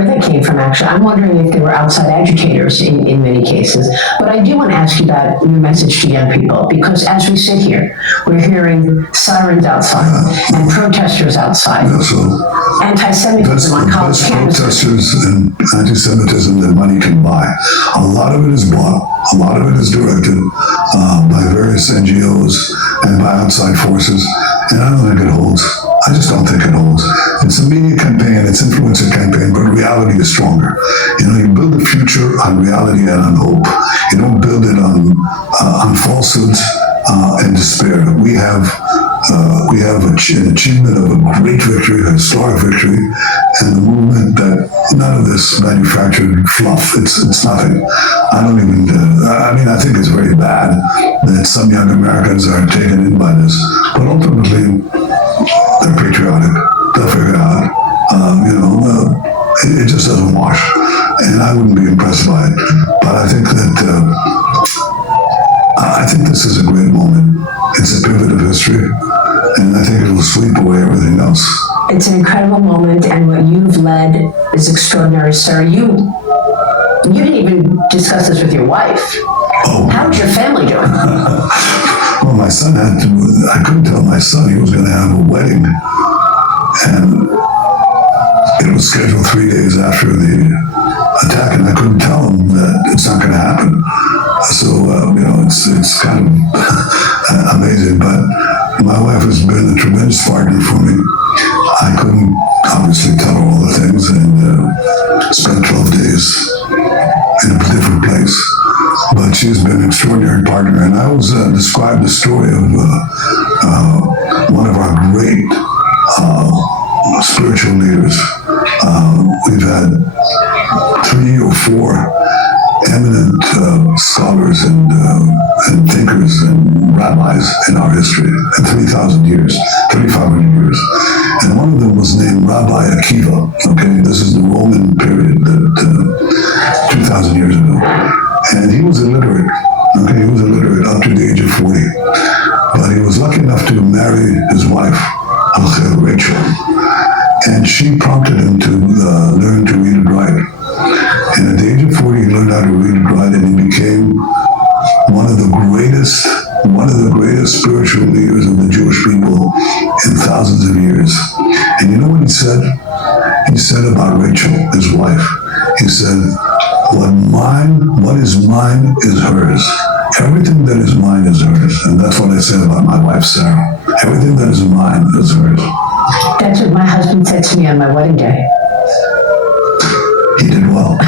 where they came from, actually. I'm wondering if they were outside agitators in many cases. But I do want to ask you about your message to young people, because as we sit here, we're hearing sirens outside and protesters outside. Yeah, so Anti-Semitism on college campuses. Protesters and anti-Semitism that money can buy. A lot of it is bought. A lot of it is directed by various NGOs and by outside forces. And I don't think it holds. I just don't think it holds. It's a media campaign, it's influencer campaign, but reality is stronger. You build the future on reality and on hope. You don't build it on falsehoods and despair. We have an achievement of a great victory, a historic victory, and the movement that none of this manufactured fluff. It's nothing. I think it's very bad that some young Americans are taken in by this, but ultimately they're patriotic. They'll figure it out. It just doesn't wash, and I wouldn't be impressed by it. But I think this is a great moment. It's a pivot of history, and I think it will sweep away everything else. It's an incredible moment, and what you've led is extraordinary, sir. You didn't even discuss this with your wife. Oh. How's your family doing? Well, my son I couldn't tell my son he was going to have a wedding, and it was scheduled 3 days after the attack, and I couldn't tell him that it's not going to happen. So, it's kind of amazing, but my wife has been a tremendous partner for me. I couldn't obviously tell her all the things, and spent 12 days in a different place. But she's been an extraordinary partner, and I always describe the story of one of our great spiritual leaders. We've had 3 or 4 eminent scholars and thinkers and rabbis in our history in 3,000 years, 3,500 years. And one of them was named Rabbi Akiva. Okay, this is the Roman period, 2,000 years ago. And he was illiterate. Okay, he was illiterate up to the age of 40. But he was lucky enough to marry his wife, Rachel. And she prompted him to learn to read and write. And at the age of 40, he learned how to read and write, and he became one of the greatest spiritual leaders of the Jewish people in thousands of years. And you know what he said? He said about Rachel, his wife, he said, what is mine is hers. Everything that is mine is hers. And that's what I said about my wife, Sarah. Everything that is mine is hers. That's what my husband said to me on my wedding day. He did well.